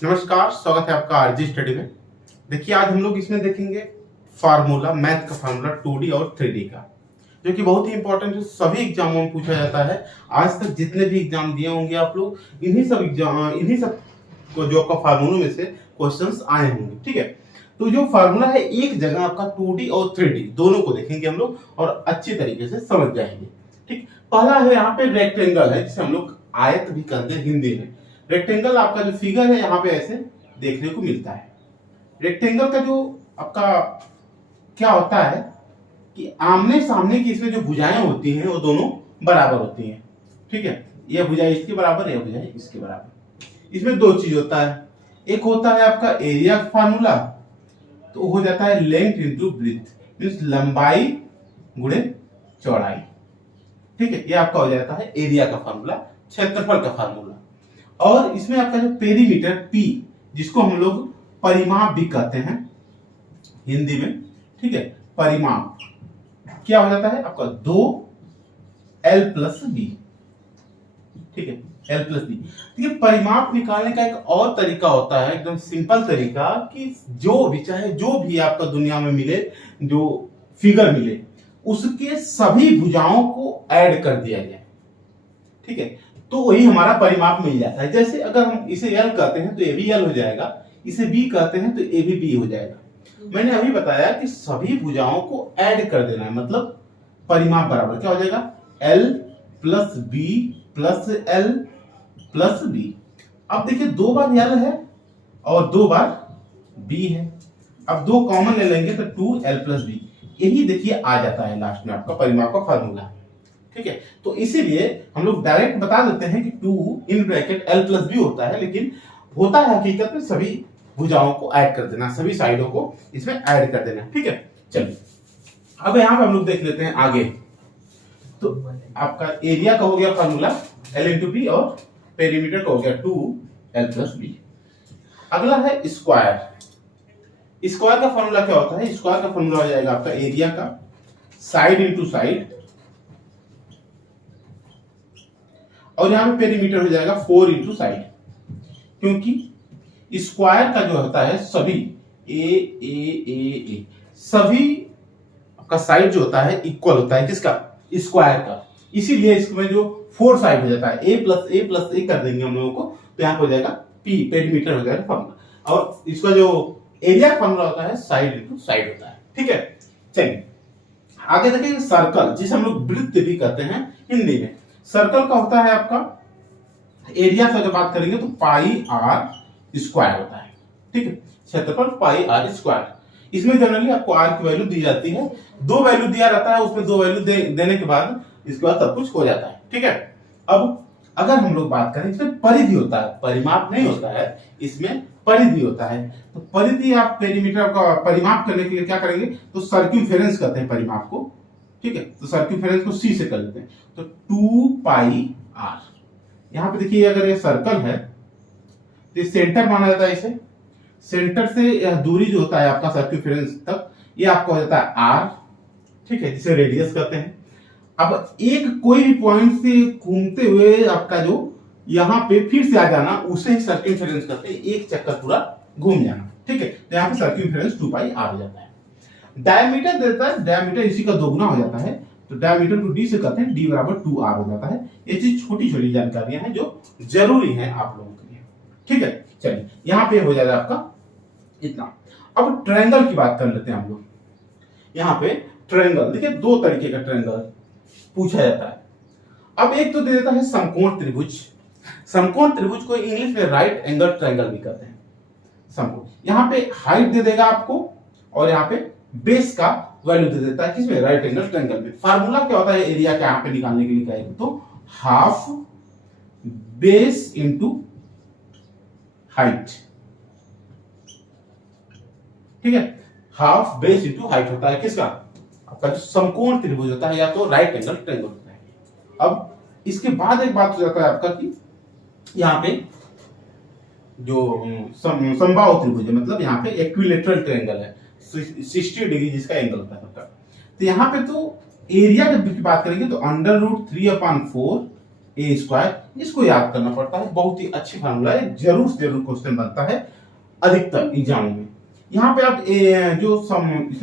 नमस्कार, स्वागत है आपका आरजी स्टडी में। देखिए आज हम लोग इसमें देखेंगे फार्मूला, मैथ का फार्मूला 2D और 3D का, जो कि बहुत ही इंपॉर्टेंट है। सभी एग्जामों में पूछा जाता है। आज तक जितने भी एग्जाम दिए होंगे आप लोग, इन्हीं सब को जो आपका फार्मूला में से क्वेश्चंस आए होंगे। ठीक है, तो जो फार्मूला है एक जगह आपका 2D और 3D दोनों को देखेंगे हम लोग और अच्छी तरीके से समझ जाएंगे। ठीक, पहला है यहाँ पे रेक्टेंगल है, जिसे हम लोग आयत भी कहते हैं हिंदी में। रेक्टेंगल आपका जो फिगर है यहाँ पे ऐसे देखने को मिलता है। रेक्टेंगल का जो आपका क्या होता है कि आमने सामने की इसमें जो भुजाएं होती हैं वो दोनों बराबर होती हैं। ठीक है, यह भुजाएं इसके बराबर, यह भुजाएं इसके बराबर। इसमें दो चीज होता है, एक होता है आपका एरिया फार्मूला, तो हो जाता है लेंथ इंटू ब्रीथ, मींस लंबाई गुणे चौड़ाई। ठीक है, ये आपका हो जाता है एरिया का फार्मूला, क्षेत्रफल का फार्मूला। और इसमें आपका जो पेरीमीटर पी, जिसको हम लोग परिमाप भी कहते हैं हिंदी में। ठीक है, परिमाप क्या हो जाता है आपका 2l प्लस बी। ठीक है, l प्लस बी। ठीक है, परिमाप निकालने का एक और तरीका होता है, एकदम सिंपल तरीका, कि जो भी चाहे जो भी आपका दुनिया में मिले, जो फिगर मिले, उसके सभी भुजाओं को ऐड कर दिया जाए। ठीक है, तो वही हमारा परिमाप मिल जाता है। जैसे अगर हम इसे l कहते हैं तो ये भी l हो जाएगा, इसे b कहते हैं तो ये भी b हो जाएगा। मैंने अभी बताया कि सभी भुजाओं को ऐड कर देना है, मतलब परिमाप बराबर क्या हो जाएगा, l plus b plus l plus b। अब देखिए दो बार l है और दो बार b है, अब दो कॉमन ले लेंगे तो 2l प्लस b, यही देखिए आ जाता है लास्ट में आपका परिमाप का फार्मूला। ठीक है, तो इसीलिए हम लोग डायरेक्ट बता देते हैं कि 2 in bracket l plus B होता है, लेकिन होता है हकीकत में सभी भुजाओं को ऐड कर देना, सभी साइडों को इसमें ऐड कर देना। ठीक है, चलिए अब यहाँ पे हम लोग देख लेते हैं आगे। तो आपका एरिया का हो गया फार्मूला l इंटू बी और पेरीमीटर का हो गया 2l प्लस बी। अगला है स्क्वायर। स्क्वायर का फार्मूला क्या होता है, स्क्वायर का फार्मूला हो जाएगा आपका एरिया का साइड इंटू साइड, और यहां पे पेरीमीटर हो जाएगा 4 इंटू साइड, क्योंकि स्क्वायर का जो होता है सभी ए सभी का साइड जो होता है इक्वल होता है, किसका, स्क्वायर का। इसीलिए इसमें जो 4 साइड हो जाता है, ए प्लस ए कर देंगे हम लोगों को, तो यहाँ पे हो जाएगा पी, पेरीमीटर हो जाएगा फार्मूला। और इसका जो एरिया फार्मूला होता है साइड इंटू साइड होता है। ठीक है, चलिए आगे देखिए सर्कल, जिसे हम लोग वृत्त भी कहते हैं हिंदी में। सर्कल का होता है आपका एरिया से जब बात करेंगे तो पाई आर स्क्वायर होता है। ठीक है, क्षेत्रफल पाई आर स्क्वायर। इसमें जनरली आपको आर की वैल्यू दी जाती है, दो वैल्यू दिया रहता है, उसमें दो वैल्यू देने के बाद इसके बाद सब कुछ हो जाता है। ठीक है, अब अगर हम लोग बात करें इसमें परिधि होता है, परिमाप नहीं होता है, इसमें परिधि होता है। तो परिधि आप पेरीमीटर का परिमाप करने के लिए क्या करेंगे, तो सर्क्यूफेरेंस कहते हैं परिमाप को। ठीक है, तो सर्क्यूफेरेंस को सी से कर लेते हैं, तो 2 पाई आर। यहां पे देखिए अगर ये सर्कल है तो सेंटर माना जाता है इसे, सेंटर से यह दूरी जो होता है आपका सर्क्यूफेरेंस तक, ये आपको हो जाता है आर। ठीक है, जिसे रेडियस कहते हैं। अब एक कोई भी पॉइंट से घूमते हुए आपका जो यहाँ पे फिर से आ जाना, उसे ही सर्क्यूफेरेंस कहते हैं, एक चक्कर पूरा घूम जाना। ठीक है, तो यहाँ पे सर्क्यूफेरेंस 2 पाई आर हो जाता है। डायमीटर देता है, डायमीटर इसी का दोगुना हो जाता है, तो डायमीटर को डी से कहते हैं, डी बराबर 2r हो जाता है। ये चीज छोटी छोटी जानकारियां हैं जो जरूरी हैं आप लोगों के लिए। ठीक है, चलिए यहाँ पे हो जाएगा आपका इतना। अब ट्रायंगल की बात कर लेते हैं हम लोग। यहाँ पे ट्रायंगल देखिए दो तरीके का ट्रायंगल पूछा जाता है। अब एक तो दे देता है समकोण त्रिभुज। समकोण त्रिभुज को इंग्लिश में राइट एंगल ट्रायंगल भी कहते हैं। समकोण यहाँ पे हाइट दे देगा आपको, और यहाँ पे बेस का वैल्यू दे देता है, किसमें, राइट एंगल ट्रायंगल में। फार्मूला क्या होता है एरिया का यहाँ पे निकालने के लिए कहेंगे तो हाफ बेस इंटू हाइट। ठीक है, हाफ बेस इंटू हाइट होता है किसका, आपका जो समकोण त्रिभुज होता है, या तो राइट एंगल ट्रायंगल होता है। अब इसके बाद एक बात हो जाता है आपका कि यहाँ पे जो समबाहु त्रिभुज है, मतलब यहाँ पे इक्विलैटरल ट्रायंगल है, 60 डिग्री जिसका एंगल होता है सबका। तो यहाँ पे तो एरिया जब की बात करेंगे तो √3/4 a² इसको याद करना पड़ता है, बहुत ही अच्छी फार्मूला है, जरूर से जरूर क्वेश्चन बनता है अधिकतर एग्जाम में। यहाँ पे आप जो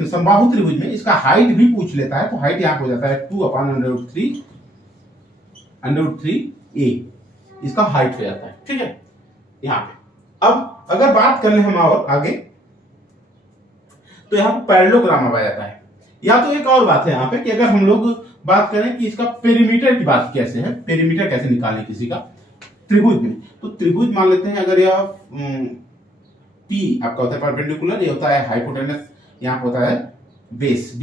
समबाहु त्रिभुज में इसका हाइट भी पूछ लेता है, तो हाइट यहाँ हो जाता है 2/√3 इसका हाइट हो जाता है, ठीक है। यहाँ पे अब अगर बात कर ले हम और आगे, तो यहाँ पे पैरेललोग्राम आ जाता है। या तो एक और बात है यहाँ पे कि अगर हम लोग बात करें कि इसका पेरीमीटर की बात कैसे है, पेरीमीटर कैसे निकालें किसी का त्रिभुज में, तो त्रिभुज मान लेते हैं अगर यह P आपका होता है परपेंडिकुलर, ये होता है हाइपोटेनस, यहाँ होता है बेस B,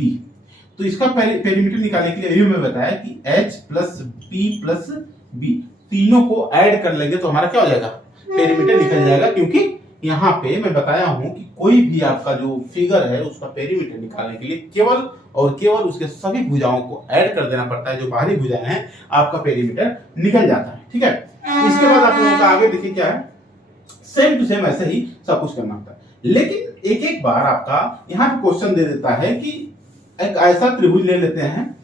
तो इसका पेरीमीटर निकालने के लिए अभी मैं बताया कि H plus P plus B तीनों को ऐड कर लेंगे तो हमारा क्या हो जाएगा, पेरीमीटर निकल जाएगा। क्योंकि यहाँ पे मैं बताया हूं कि कोई भी आपका जो फिगर है उसका पेरीमीटर निकालने के लिए केवल और केवल उसके सभी भुजाओं को ऐड कर देना पड़ता है, जो बाहरी भुजाएं हैं आपका पेरीमीटर निकल जाता है, ठीक है। इसके बाद आप लोगों का आगे देखिए क्या है, सेम टू सेम ऐसे ही सब कुछ करना होता है। लेकिन एक एक बार आपका यहाँ पे क्वेश्चन दे देता है कि एक ऐसा त्रिभुज ले लेते हैं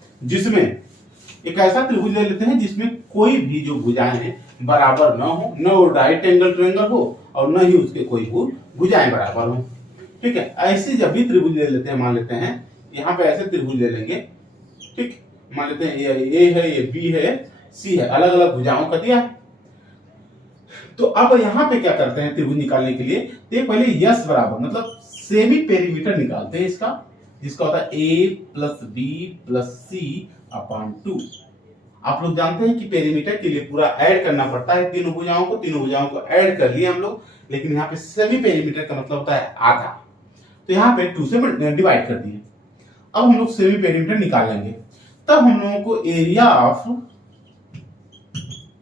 जिसमें कोई भी जो भुजाएं बराबर न हो, न वो राइट एंगल ट्रायंगल हो और न ही उसके कोई भुजाएं बराबर हो, ठीक है। ऐसे जब भी त्रिभुज ले लेते हैं, मान लेते हैं यहाँ पे ऐसे त्रिभुज ले लेंगे, ठीक, मान लेते हैं ये A है, ये B है, C है, अलग अलग भुजाओं का दिया है। तो अब यहाँ पे क्या करते हैं त्रिभुज निकालने के लिए, तो पहले यस बराबर मतलब सेमी पेरीमीटर निकालते हैं इसका, जिसका होता है A plus B plus C upon 2। आप लोग जानते हैं कि पेरीमीटर के लिए पूरा ऐड करना पड़ता है तीनों भुजाओं को ऐड कर लिए हम लोग, लेकिन यहाँ पे सेमी पेरीमीटर का मतलब होता है आधा, तो यहाँ पे 2 से डिवाइड कर दिए। अब हम लोग सेमी पेरीमीटर निकाल लेंगे, तब हम लोगों को एरिया ऑफ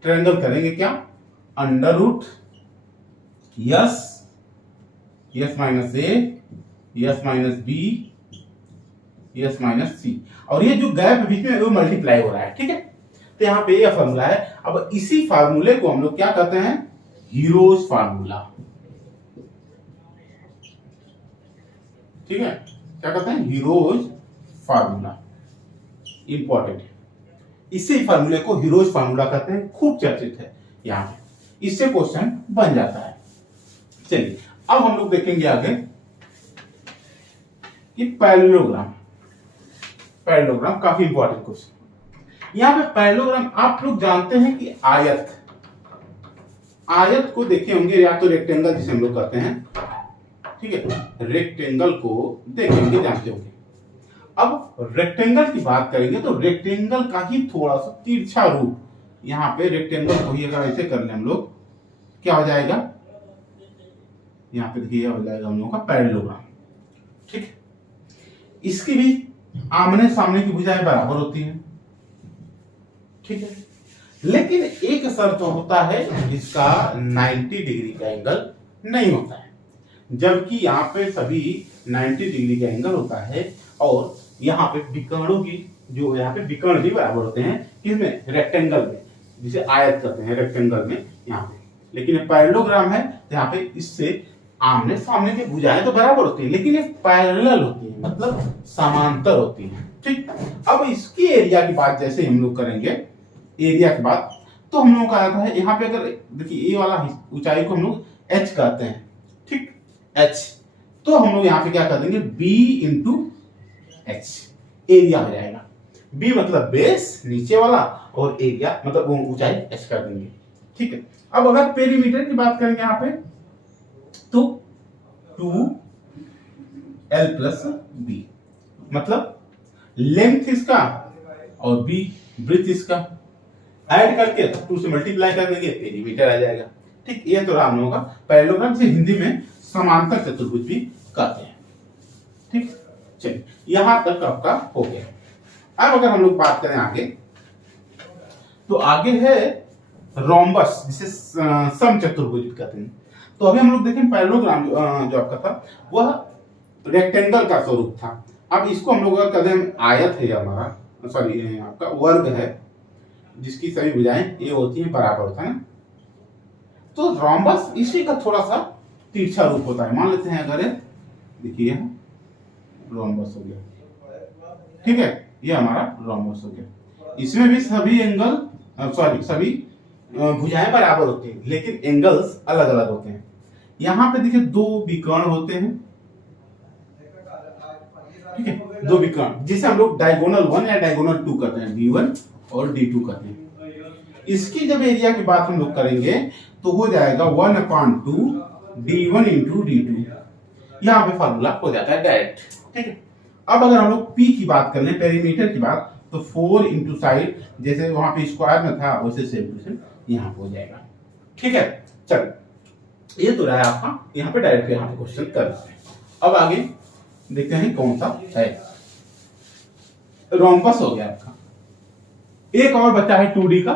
ट्रायंगल करेंगे क्या, under root s minus a, s minus b, s minus c, और ये जो गैप बीच में वो मल्टीप्लाई हो रहा है, ठीक है। तो यहाँ पे यह फार्मूला है। अब इसी फार्मूले को हम लोग क्या कहते हैं, हीरोज फार्मूला, ठीक है। क्या कहते हैं, हीरोज फार्मूला, इंपॉर्टेंट है। इसी फार्मूले को हीरोज फार्मूला कहते हैं, खूब चर्चित है यहाँ पे, इससे क्वेश्चन बन जाता है। चलिए अब हम लोग देखेंगे आगे कि पैरेललोग्राम काफी इंपॉर्टेंट क्वेश्चन। यहाँ पे पैरेललोग्राम आप लोग जानते हैं कि आयत को देखे होंगे, या तो रेक्टेंगल जिसे हम लोग कहते हैं, ठीक है, रेक्टेंगल को देखेंगे, जानते होंगे। अब रेक्टेंगल की बात करेंगे तो रेक्टेंगल का ही थोड़ा सा तिरछा रूप, यहाँ पे रेक्टेंगल को ही अगर ऐसे कर ले हम लोग, क्या हो जाएगा, यहाँ पे देखिए हो जाएगा हम लोगों का पैरेललोग्राम, ठीक है। इसकी भी आमने सामने की भुजाएं बराबर होती हैं, ठीक है, लेकिन एक शर्त होता है, इसका 90 डिग्री का एंगल नहीं होता है, जबकि यहाँ पे सभी 90 डिग्री का एंगल होता है, और यहाँ पे विकर्णों की जो यहाँ पे विकर्ण भी बराबर होते हैं, किसमें, रेक्टेंगल में, जिसे आयत कहते हैं रेक्टेंगल में यहाँ पे। लेकिन ये पैरेललोग्राम है, यहाँ पे इससे आमने सामने की भुजाएं तो बराबर होती है, लेकिन ये पैरेलल होती है, मतलब समांतर होती है, ठीक। अब इसकी एरिया की बात जैसे हम लोग करेंगे, एरिया की बात, तो हम लोगों का आता है यहाँ पे, अगर देखिए ये वाला ऊंचाई को हम लोग h कहते हैं, ठीक, h, तो हम लोग यहाँ पे क्या कर देंगे, b इंटू h, एरिया हो जाएगा। b मतलब बेस नीचे वाला, और एरिया मतलब वो ऊंचाई h कर देंगे, ठीक है। अब अगर पेरीमीटर की बात करेंगे यहाँ पे, तो 2l प्लस b, मतलब लेंथ इसका और b ब्रेथ इसका, ऐड करके 2 से मल्टीप्लाई कर देंगे, पेरीमीटर आ जाएगा, ठीक। ये तो हम लोगों का पैरेललोग्राम, से हिंदी में समांतर चतुर्भुज भी कहते हैं, ठीक। चलिए यहां तक आपका हो गया। अब अगर हम लोग बात करें आगे, तो आगे है रोम्बस, जिसे समचतुर्भुज कहते हैं। तो अभी हम लोग देखें पैरेललोग्राम जो आपका था वह रेक्टेंगल का स्वरूप था। अब इसको हम लोग कहते हैं आयत है हमारा, सॉरी आपका वर्ग है, जिसकी सभी भुजाएं ये होती हैं, बराबर होता है। तो रोम्बस इसी का थोड़ा सा तिरछा रूप होता है। मान लेते हैं अगर देखिए रोम्बस हो गया, ठीक है, ये हमारा रोम्बस हो गया। इसमें भी सभी एंगल सॉरी सभी भुजाएं बराबर होती हैं लेकिन एंगल्स अलग अलग होते हैं। यहाँ पे देखिए दो विकर्ण होते हैं, ठीक है, दो विकर्ण जिसे हम लोग डायगोनल 1 या डायगोनल 2 करते हैं, D1 और D2 करते हैं। इसकी जब एरिया की बात हम लोग करेंगे तो हो जाएगा 1/2 D1 इंटू D2। यहाँ पे फॉर्मूला हो जाता है डायरेक्ट, ठीक है। अब अगर हम लोग P की बात कर लें, पेरीमीटर की बात, तो 4 इंटू साइड, जैसे वहां पे स्क्वायर में था वैसे सेम टू सेम यहाँ पे हो जाएगा, ठीक है। चलो ये तो रहा आपका, यहाँ पे डायरेक्ट यहाँ पे क्वेश्चन कर सकते हैं। अब आगे देखते हैं कौन सा है। रोम्बस हो गया आपका। एक और बचा है 2D का,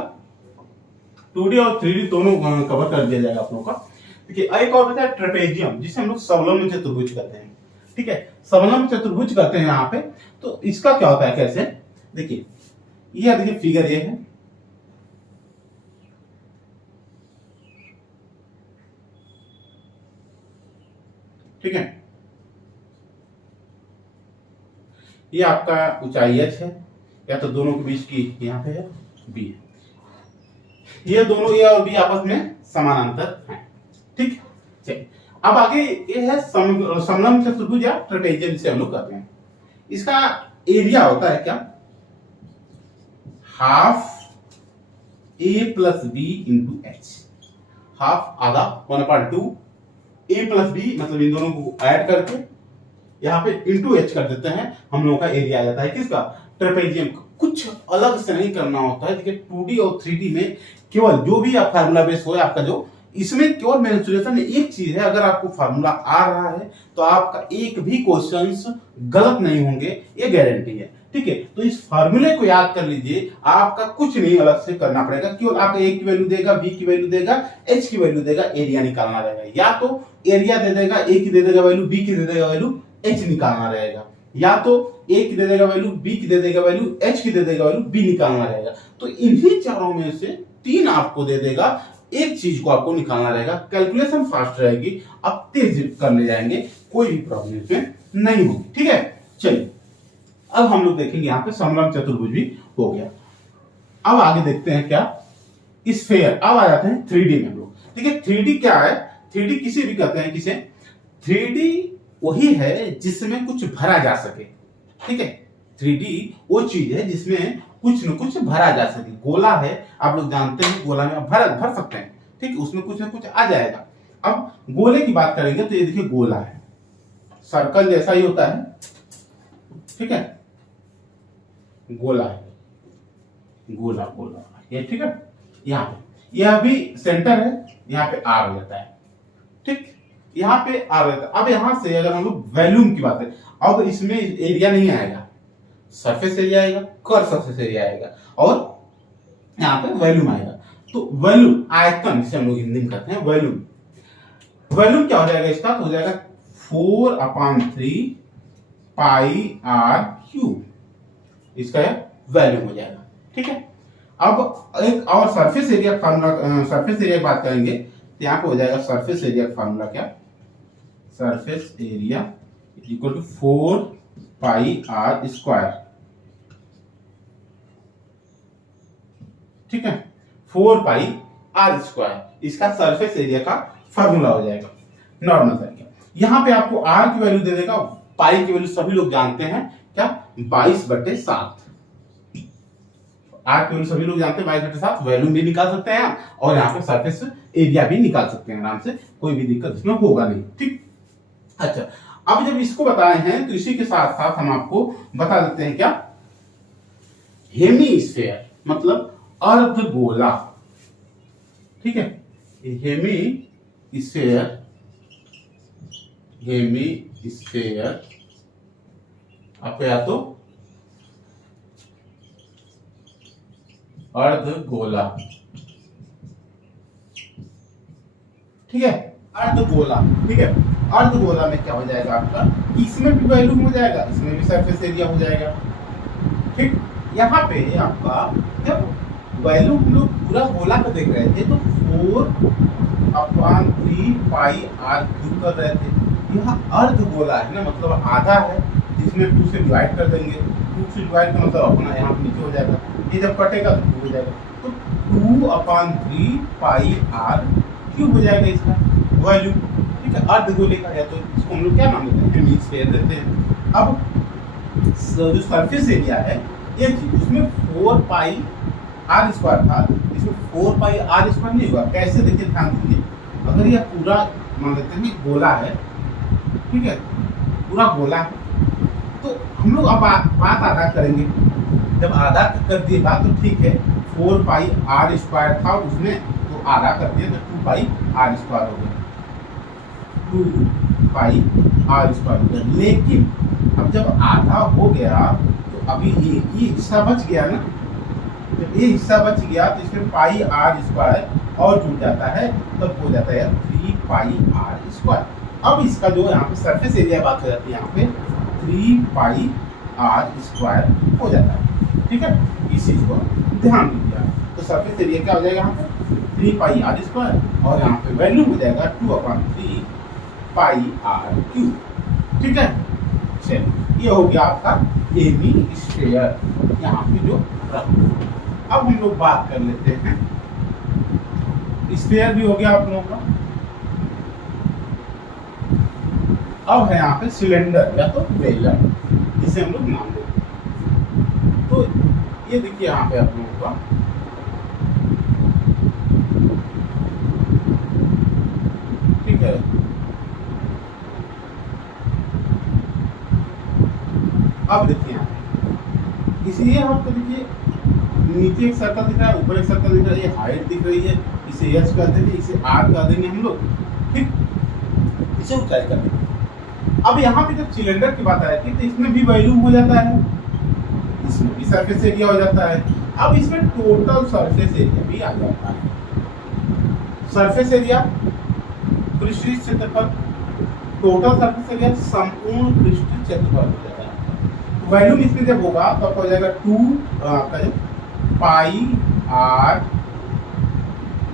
2D और 3D दोनों कवर कर दिया जाएगा आप लोगों का। देखिए एक और बचा है ट्रेपेजियम, जिसे हम लोग समलंब चतुर्भुज कहते हैं, ठीक है। समलंब चतुर्भुज कहते हैं यहाँ पे। तो इसका क्या होता है, कैसे, देखिए ये देखिए फिगर ये है, ठीक है। ये आपका ऊंचाई h है, या तो दोनों के बीच की यहाँ पे है b है। ये दोनों a और b आपस में समानांतर हैं, ठीक। चलिए अब आगे ये है समलंब चतुर्भुज या ट्रेपेजियम जिसे हम लोग कहते हैं। इसका एरिया होता है क्या, half a plus b into h। Half आधा 1/2 a प्लस b, मतलब इन दोनों को ऐड करके यहाँ पे इंटू एच कर देते हैं, हम लोगों का एरिया आ जाता है किसका, ट्रेपेजियम का। कुछ अलग से नहीं करना होता है। देखिए 2D और 3D में केवल जो भी आप फार्मूला बेस हो आपका, जो इसमें केवल मेंसुरेशन एक चीज है, अगर आपको फार्मूला आ रहा है तो आपका एक भी क्वेश्चंस गलत नहीं होंगे, ये गारंटी है, ठीक है। तो इस फार्मूले को याद कर लीजिए, आपका कुछ नहीं अलग से करना पड़ेगा, केवल आपको a की वैल्यू देगा, b की वैल्यू देगा, h की वैल्यू देगा, एरिया निकालना रहेगा। या तो एरिया दे देगा, a की दे देगा वैल्यू, b की दे देगा वैल्यू, h निकालना रहेगा। या तो a की दे देगा वैल्यू, b की दे देगा वैल्यू, h की दे देगा वैल्यू, b निकालना रहेगा। तो इन्हीं चारों में से 3 आपको दे देगा, एक चीज को आपको निकालना रहेगा। कैलकुलेशन फास्ट रहेगी, आप तेज करने जाएंगे, कोई भी प्रॉब्लम इसमें नहीं होगी, ठीक है। चलिए अब हम लोग देखेंगे यहाँ पे समलंब चतुर्भुज भी हो गया। अब आगे देखते हैं क्या, स्फीयर। अब आ जाते हैं 3D में हम लोग। ठीक है, 3D क्या है, 3D किसी भी कहते हैं, किसे, 3D वही है जिसमें कुछ भरा जा सके, ठीक है। 3D वो चीज है जिसमें कुछ न कुछ भरा जा सके। गोला है, आप लोग जानते हैं, गोला में आप भर सकते हैं, ठीक, उसमें कुछ न कुछ आ जाएगा। अब गोले की बात करेंगे तो ये देखिए गोला है, सर्कल जैसा ही होता है, ठीक है, गोला है, गोला गोला ये, ठीक है। यहाँ पे यह भी सेंटर है, यहाँ पे आर हो जाता है, ठीक, यहाँ पे आर रहता है। अब यहाँ से अगर हम लोग वॉल्यूम की बात करें, अब इसमें एरिया नहीं आएगा, सरफेस एरिया आएगा, कर्व सरफेस एरिया आएगा, और यहाँ पे वॉल्यूम आएगा। तो वॉल्यूम आयतन जिसे हम लोग हिंदी में कहते हैं वॉल्यूम, वॉल्यूम क्या हो जाएगा इसका, तो हो जाएगा 4/3 पाई आर क्यूब, इसका वॉल्यूम हो जाएगा, ठीक है। अब एक और surface area formula, surface area की बात करेंगे तो यहाँ पे हो जाएगा सरफेस एरिया का फार्मूला क्या, surface area equal to 4 pi are square, ठीक है, 4 पाई आर स्क्वायर, इसका सरफेस एरिया का फार्मूला हो जाएगा, नॉर्मल तरीका। यहाँ पे आपको आर की वैल्यू दे देगा, पाई की वैल्यू सभी लोग जानते हैं क्या, 22/7। आर की वैल्यू सभी लोग जानते हैं 22/7, वॉल्यूम भी निकाल सकते हैं और यहाँ पे सरफेस एरिया भी निकाल सकते हैं आराम से, कोई भी दिक्कत इसमें होगा नहीं, ठीक। अच्छा, अब जब इसको बताए हैं तो इसी के साथ साथ हम आपको बता देते हैं क्या, हेमीस्फीयर मतलब अर्धगोला, ठीक है। हेमीस्फीयर, हेमीस्फीयर आपको या तो अर्धगोला, ठीक है, अर्धगोला, ठीक है। अर्धगोला में क्या हो जाएगा आपका, इसमें भी वॉल्यूम हो जाएगा, इसमें भी सरफेस एरिया हो जाएगा, ठीक। यहाँ पे आपका जब वॉल्यूम हम लोग पूरा गोला को देख रहे थे तो 4/3 पाई आर क्यूब कर रहे थे। यहाँ अर्धगोला है ना, मतलब आधा है, जिसमें 2 से डिवाइड कर देंगे, 2 से डिवाइड का मतलब अपना यहाँ पे नीचे हो जाएगा, ये जब कटेगा तो हो जाएगा। तो 2/3 पाई आर क्यूब हो जाएगा इसका वैल्यू। ठीक है, अर्धगोले का है तो इसको हम लोग क्या नाम देते हैं, हेमिस्फीयर देते हैं। अब जो सरफेस एरिया है ये चीज उसमें 4 पाई आर स्क्वायर था, इसमें 4 पाई आर स्क्वायर नहीं हुआ। कैसे, देखिए ध्यान दीजिए, अगर यह पूरा मान लेते हैं गोला है, ठीक है, पूरा गोला है, तो हम लोग अब बात आधा करेंगे। जब आधा कर दिए बात तो ठीक है, 4 पाई आर स्क्वायर था उसमें, तो आधा कर दिए तो 2 पाई आर स्क्वायर हो गया, 2 पाई आर स्क्वायर हो गया। लेकिन अब जब आधा हो गया तो अभी ये हिस्सा बच गया ना, जब ये हिस्सा बच गया तो इसमें पाई आर स्क्वायर और जुड़ जाता है, तब हो जाता है 3 पाई आर स्क्वायर। अब इसका जो यहाँ पे सरफेस एरिया बात हो जाती है, यहाँ पे 3 पाई आर स्क्वायर हो जाता है। ठीक है, इस चीज को ध्यान दीजिए। तो सरफेस एरिया क्या हो जाएगा यहाँ पे 3 पाई आर स्क्वायर, और यहाँ पे वैल्यू हो जाएगा 2/3 पाई आर क्यूब। ठीक है, चलिए ये हो गया आपका हेमिस्फीयर यहाँ पे जो रखा। अब हम लोग बात कर लेते हैं, स्फीयर भी हो गया आप लोगों का। अब है यहाँ पे सिलेंडर या तो बेलन, जिसे हम लोग नाम देते हैं। तो ये देखिए यहाँ पे आप लोगों का ठीक है, अब देखिए यहाँ पे इसलिए आपको देखिए नीचे एक सर्कल दिख रहा है, ऊपर एक सर्कल दिख रहा है, ये हाइट दिख रही है, इसे एच कर देंगे, इसे आर कर देंगे हम लोग, ठीक, इसे ऊंचाई कर देंगे। अब यहाँ पे जब सिलेंडर की बात आती है तो इसमें भी वैल्यू हो जाता है, इसमें भी सरफेस एरिया हो जाता है। अब इसमें टोटल सरफेस एरिया भी आ जाता है। सरफेस एरिया पृष्ठीय क्षेत्रफल, टोटल सरफेस एरिया संपूर्ण पृष्ठीय क्षेत्रफल हो जाता है। वैल्यू इसमें जब होगा तो आपको हो जाएगा 2 पाई आर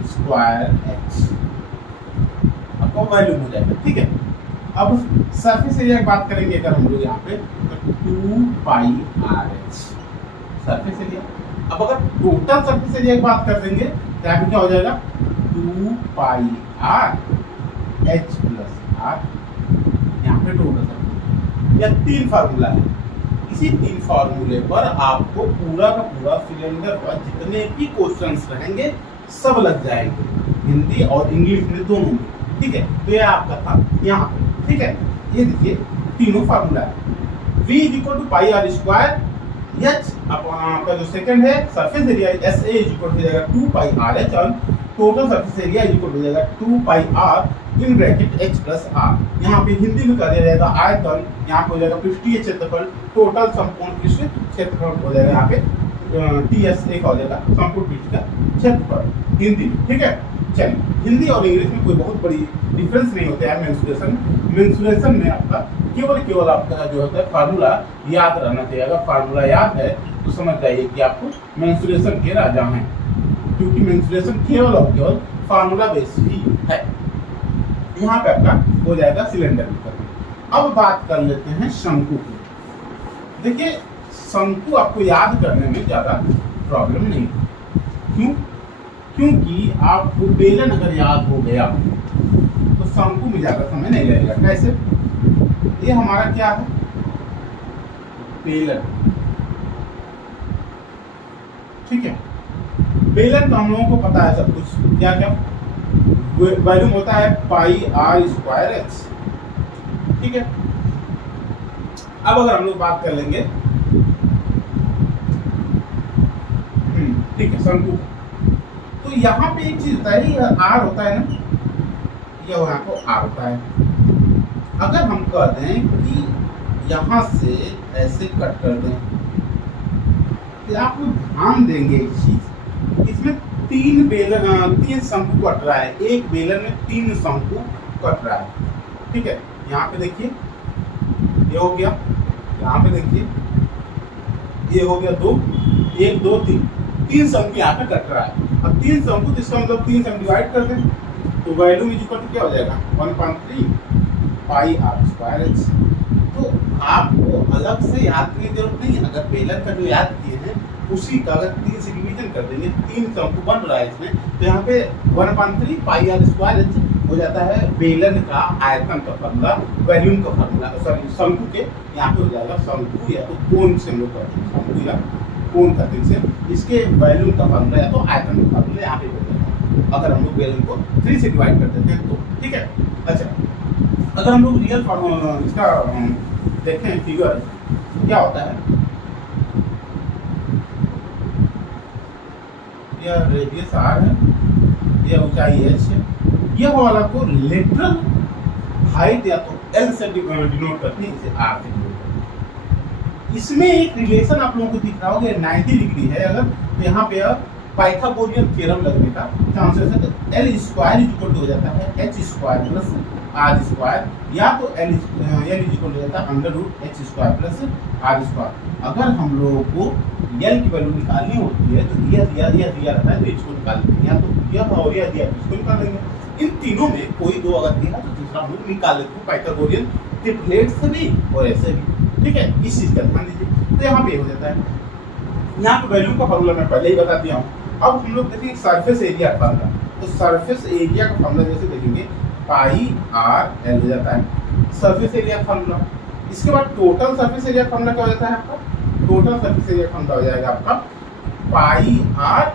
स्क्वायर एच, आपको वैल्यू हो जाएगा। ठीक है, अब सरफेस एरिया की बात करेंगे अगर हम लोग यहाँ पे तो 2 pi r H surface area. अब अगर टोटल सरफेस एरिया की बात कर देंगे तो यहाँ पे क्या हो जाएगा 2 pi r H plus r, यहाँ पे टोटल सरफेस। यह 3 फार्मूला है, इसी 3 फार्मूले पर आपको पूरा का पूरा सिलेंडर पर जितने भी क्वेश्चंस रहेंगे सब लग जाएंगे, हिंदी और इंग्लिश में दोनों में। ठीक है, तो ये आपका था यहाँ पे। ठीक है, ये देखिए तीनों फार्मूला है। V = pi are square, H आपका जो सेकंड है सरफेस एरिया SA हो जाएगा 2 पाई आर एच, और टोटल सरफेस एरिया हो जाएगा 2 pi r in bracket h plus r. यहाँ पे हिंदी में कर दिया जाएगा आयतन, यहाँ पे हो जाएगा पृष्ठीय क्षेत्रफल, टोटल संपूर्ण पृष्ठीय क्षेत्रफल हो जाएगा, यहाँ पे TS एक हो जाएगा संपूर्ण पृष्ठ का क्षेत्रफल हिंदी। ठीक है, चलिए हिंदी और इंग्लिश में कोई बहुत बड़ी डिफरेंस नहीं होता है। मेंसुरेशन में आपका केवल आपका जो होता है फार्मूला याद रहना चाहिए। अगर फार्मूला याद है तो समझ जाइए कि आपको मेंसुरेशन के राजा हैं, क्योंकि मेंसुरेशन केवल और केवल फार्मूला बेस ही है। यहाँ पे आपका हो जाएगा सिलेंडर की। अब बात कर लेते हैं शंकु की। देखिए शंकु आपको याद करने में ज्यादा प्रॉब्लम नहीं, क्यों? क्योंकि आपको बेलन अगर याद हो गया तो शंकु में ज्यादा समय नहीं लगेगा। कैसे? ये हमारा क्या है, बेलन। ठीक है, बेलन का हम लोगों को पता है सब कुछ, क्या क्या वैल्यूम होता है पाई आर स्क्वायर एच। ठीक है, अब अगर हम लोग बात कर लेंगे ठीक है शंकु, तो यहाँ पे एक चीज होता है, ये आर होता है ना, ये यहाँ को आर होता है। अगर हम कह दें कि यहाँ से ऐसे कट कर दें तो आप लोग ध्यान देंगे एक चीज, इसमें 3 शंकु कट रहा है, एक बेलन में 3 शंकु कट रहा है। ठीक है, यहाँ पे देखिए ये हो गया, यहाँ पे देखिए ये हो गया 2, 1 2 3 शंकु यहाँ पे कट रहा है। अब 3 शंकु, तो इसका मतलब 3 से हम डिवाइड कर दें तो वैल्यू इक्वल टू क्या हो जाएगा 1.3 पाई आर स्क्वायर एच। तो आपको अलग से याद करने की जरूरत नहीं है, अगर बेलन का जो याद किए हैं उसी का अगर 3 से डिवीजन कर देंगे, 3 शंकु बन रहा है इसमें, तो यहाँ पे 1/3 पाई आर स्क्वायर एच हो जाता है बेलन का आयतन का फार्मूला, वॉल्यूम का फार्मूला, सॉरी शंकु के यहाँ पे हो जाएगा शंकु या तो कोण से हम लोग करते हैं, शंकु या कोण करते हैं, इसके वॉल्यूम का फार्मूला या तो आयतन का फार्मूला यहाँ पे हो जाता है अगर हम लोग बेलन को 3 से डिवाइड कर देते हैं तो। ठीक है, अच्छा अगर हम लोग रियल इसका देखें फिगर क्या होता है, यह रेडियस r है, यह ऊंचाई h है, यह वाला को लेटरल हाइट या तो L से डिनोट करते हैं, इसे R से डिनोट करते हैं। इसमें एक रिलेशन आप लोगों को दिख रहा होगा 90 डिग्री है, अगर तो यहाँ पे पाइथागोरियन थ्योरम लगने का चांसेस है, तो L स्क्वायर इक्वल हो जाता है h square plus R square, या तो L इक्वल हो जाता है under root h square plus R square. अगर हम लोगों को L की वैल्यू निकालनी होती है तो यह दिया रहता है तो इसको निकाल लेंगे, या तो यह और यह दिया इसको निकाल लेंगे। इन तीनों में कोई दो अगर दिया तो दूसरा हम लोग निकाल लेते हैं, पाइथागोरियन ट्रिपलेट से भी और ऐसे भी। ठीक है, इस चीज का ध्यान दीजिए। तो यहाँ पे हो जाता है, यहाँ पे वैल्यू का फॉर्मूला मैं पहले ही बता दिया हूँ। अब हम लोग देखेंगे सरफेस एरिया का फॉर्मूला, तो सरफेस एरिया का फॉर्मूला जैसे देखेंगे पाई आर एल हो जाता है सरफेस एरिया फॉर्मूला। इसके बाद टोटल सरफेस एरिया फॉर्मूला क्या हो जाता है आपका, टोटल सरफेस एरिया फॉर्मूला हो जाएगा आपका pi r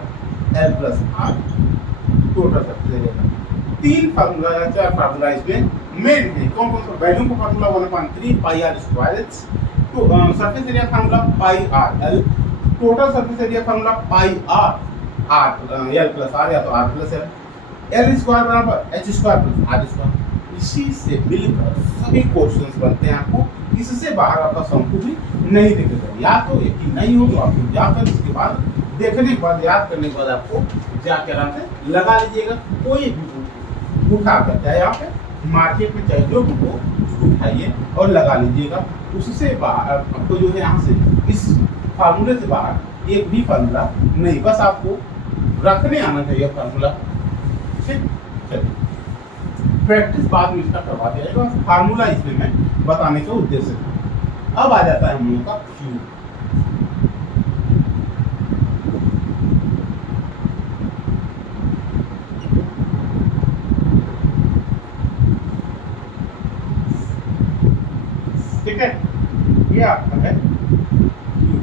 l plus r, total surface area का। 3 फार्मूला या 4 फार्मूला इसमें मेन है। कौन कौन सा, वॉल्यूम का formula 1/3 pi are square h, तो surface area formula pi r l, total surface area formula pi r l plus r या तो r plus l, l square बराबर h square plus r square. इसी से मिलकर सभी questions बनते हैं आपको, इससे बाहर आपका शंकु भी नहीं दिखेगा। या तो यकीन नहीं हो तो आप जाकर इसके बाद देखने के बाद याद करने के बाद आपको जाकर आराम से लगा लीजिएगा। कोई भी उठा कर चाहे आप मार्केट में चाहे जो भी हो उसको उठाइए और लगा लीजिएगा। उससे बाहर आपको जो है यहाँ से इस फार्मूले से बाहर एक भी फार्मूला नहीं, बस आपको रखने आना चाहिए फार्मूला। ठीक, चलिए प्रैक्टिस बाद में इसका करवा दिया जाएगा, फार्मूला इसमें मैं बताने का उद्देश्य था। अब आ जाता है हम लोगों का क्यूब। ठीक है, ये आपका है क्यूब।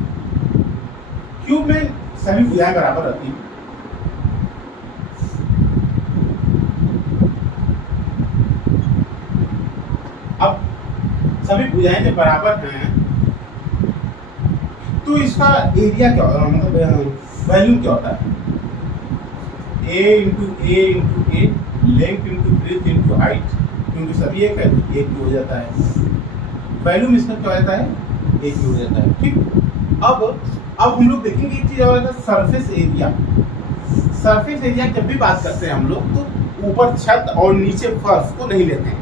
क्यूब में सभी भुजाएं बराबर रहती हैं। अब सभी भुजाएं जब बराबर हैं तो इसका एरिया क्या होगा, मतलब वैल्यू क्या होता है, a into a, length into breadth into height, क्योंकि सभी एक है एक हो जाता है, वैल्यूम इसका क्या होता है एक हो जाता है। ठीक, अब हम लोग देखेंगे एक चीज और, सरफेस एरिया। सरफेस एरिया जब भी बात करते हैं हम लोग तो ऊपर छत और नीचे फर्श को नहीं लेते हैं,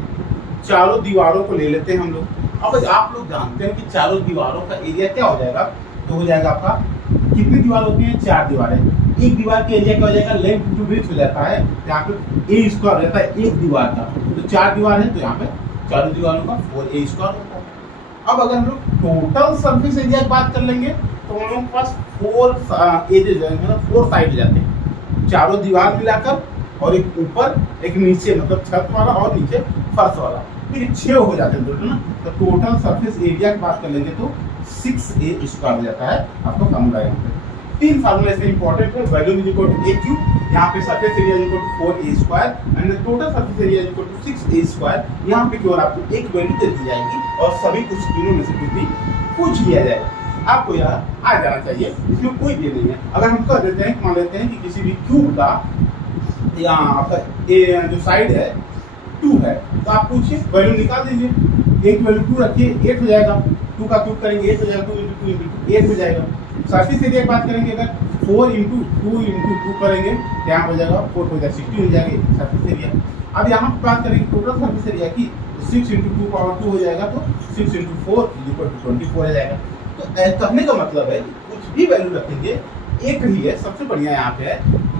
चारों दीवारों को ले लेते हैं हम लोग। अब आप लोग जानते हैं कि चारों दीवारों का एरिया क्या हो जाएगा, तो हो जाएगा आपका, कितनी दीवार होती है 4 दीवारें, एक दीवार का एरिया क्या हो जाएगा लेंथ इंटू ब्रेथ हो जाता है, यहाँ पे ए स्क्वायर रहता है एक दीवार का, तो 4 दीवार है तो यहाँ पे चारों दीवारों का 4a स्क्वायर होता है। अब अगर हम लोग टोटल सरफेस एरिया की बात कर लेंगे तो हम लोग के पास 4 एजेस मतलब 4 साइड जाते हैं, चारों दीवार मिलाकर, और एक ऊपर एक नीचे मतलब छत वाला और नीचे फर्श वाला, तो ये 6 हो जाते हैं टोटल ना। तो टोटल सरफेस एरिया की बात कर लेंगे तो 6a स्क्वायर हो जाता है आपका फार्मूला। यहाँ पे 3 फार्मूला इसमें इंपॉर्टेंट है, volume is equal to a cube, यहाँ पे surface area is equal to 4a square and total surface area is equal to 6a square. यहाँ पे केवल आपको एक वैल्यू दे दी जाएगी और सभी कुछ तीनों में से कुछ भी पूछ लिया जाएगा, आपको यह आ जाना चाहिए, इसमें कोई भी नहीं है। अगर हम कह देते हैं, मान लेते हैं कि किसी भी क्यूब का यहाँ आपका जो साइड है 2 है, तो आप पूछिए वैल्यू निकाल दीजिए, एक वैल्यू 2 रखिए 8 हो जाएगा, 2 का क्यूब करेंगे 8 हो जाएगा, 2 इंटू 2 इंटू 8 हो जाएगा। सरफेस एरिया की बात करेंगे अगर 4 इंटू 2 करेंगे यहाँ हो जाएगा 4 हो जाएगा 60 हो जाएगा सरफेस एरिया। अब यहाँ पर बात करेंगे टोटल सरफेस एरिया की, 6 इंटू 2 पावर 2 हो जाएगा, तो 6 इंटू 4 इक्वल टू 24 हो जाएगा। तो कहने का मतलब है कि कुछ भी वैल्यू रखेंगे एक ही है। सबसे बढ़िया यहाँ पे है,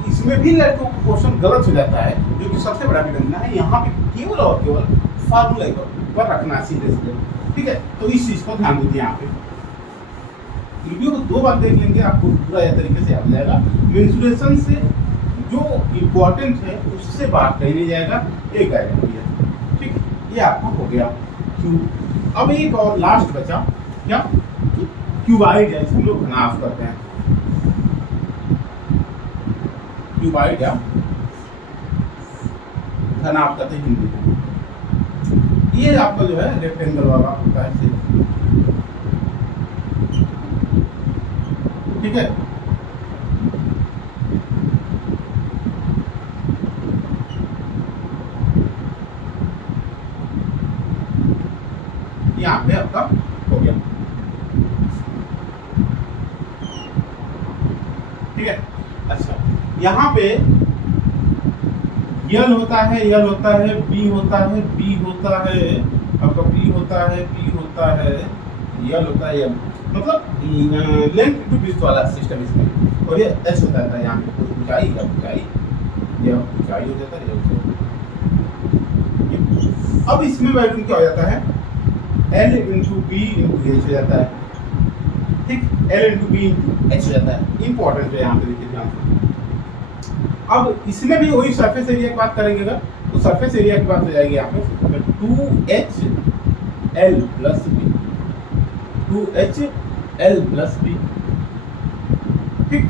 इसमें भी लड़कों को क्वेश्चन गलत हो जाता है, जो कि सबसे बड़ा विडंबना है। यहाँ पे केवल और केवल फार्मूला पर रखना सीधे सीधे, ठीक है। तो इस चीज को ध्यान दीजिए यहाँ पे। वीडियो को 2 बार देख लेंगे, आपको पूरा यह तरीके से याद हो जाएगा। मेंस्ट्रुएशन से जो इम्पोर्टेंट है उससे बात कहीं नहीं जाएगा, ये गारंटी है। ठीक, ये आपका हो गया क्यू। अब एक और लास्ट बचा क्या, क्यूबाइड है, इसको लोग घनाफ करते हैं। क्यूबाइड या घनाफ करते हैं हिंदी में। ये आपका जो है रेक्टेंगल वाला होता है सिर्फ, ठीक है। यहाँ पे आपका हो गया, ठीक है। अच्छा, यहाँ पे यल होता है, यल होता है, बी होता है, बी होता है, आपका बी होता है, बी होता है, यल होता है, यल मतलब लेंथ टू ब्रीथ वाला सिस्टम इसमें। और ये एच होता है, यहाँ पे ऊंचाई या ऊंचाई, ये ऊंचाई हो जाता है, ये ऊंचाई। अब इसमें वैल्यू क्या हो जाता है, L into B into H हो जाता है, ठीक। L into B into H हो जाता है, इंपॉर्टेंट है यहाँ पे, देखिए ध्यान से। अब इसमें भी वही सरफेस एरिया की बात करेंगे अगर, तो सरफेस एरिया की बात हो जाएगी यहाँ पे 2HL plus B, 2HL plus B, ठीक,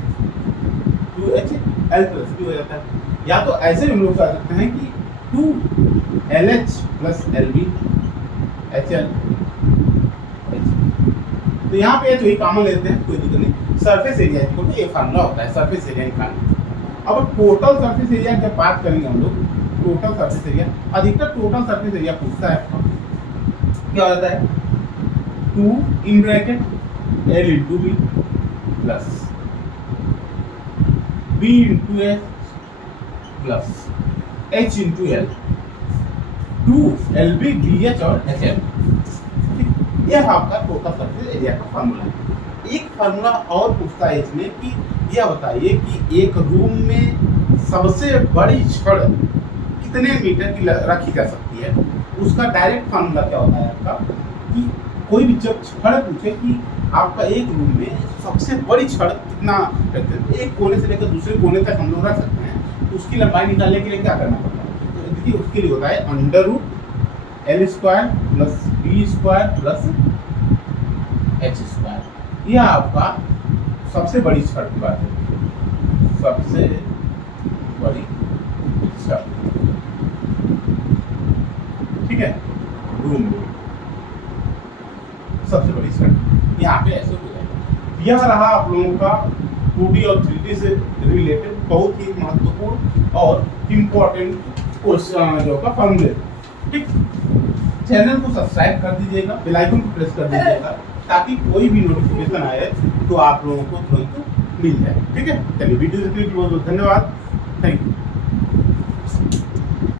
2HL प्लस बी हो जाता है। या तो ऐसे हम लोग कह सकते हैं कि 2LH प्लस LB, HL, तो यहाँ पे वही कॉमन लेते हैं, कोई दिक्कत नहीं। सरफेस एरिया को ये फार्मूला होता है सरफेस एरिया निकालने। अब टोटल सरफेस एरिया जब बात करेंगे हम लोग, टोटल सरफेस एरिया, अधिकतर टोटल सरफेस एरिया पूछता है, क्या होता है 2 in bracket L into B plus B into H plus H into L, 2LB BH और HL। यह आपका टोटल सरफेस एरिया का फार्मूला है। एक फार्मूला और पूछता है इसमें कि यह बताइए कि एक रूम में सबसे बड़ी छड़ कितने मीटर की रखी जा सकती है। उसका डायरेक्ट फार्मूला क्या होता है आपका, कि कोई भी जब छड़ पूछे कि आपका एक रूम में सबसे बड़ी छड़ कितना रखते हैं, एक कोने से लेकर दूसरे कोने तक हम लोग रख सकते हैं, तो उसकी लंबाई निकालने के लिए क्या करना पड़ता है, तो देखिए उसके लिए होता है under root L square plus B square plus H square. यह आपका सबसे बड़ी छड़ की बात है, सबसे बड़ी छड़, ठीक है, रूम में सबसे बड़ी छड़ यहाँ पे ऐसे हो जाएगा। यह रहा आप लोगों का 2D और 3D से रिलेटेड बहुत ही महत्वपूर्ण और इम्पोर्टेंट क्वेश्चन जो का फॉर्मूले, ठीक। चैनल को सब्सक्राइब कर दीजिएगा, बेल आइकन को प्रेस कर दीजिएगा, ताकि कोई भी नोटिफिकेशन आए तो आप लोगों को तुरंत मिल जाए, ठीक है। चलिए वीडियो देखने के लिए बहुत बहुत धन्यवाद, थैंक यू।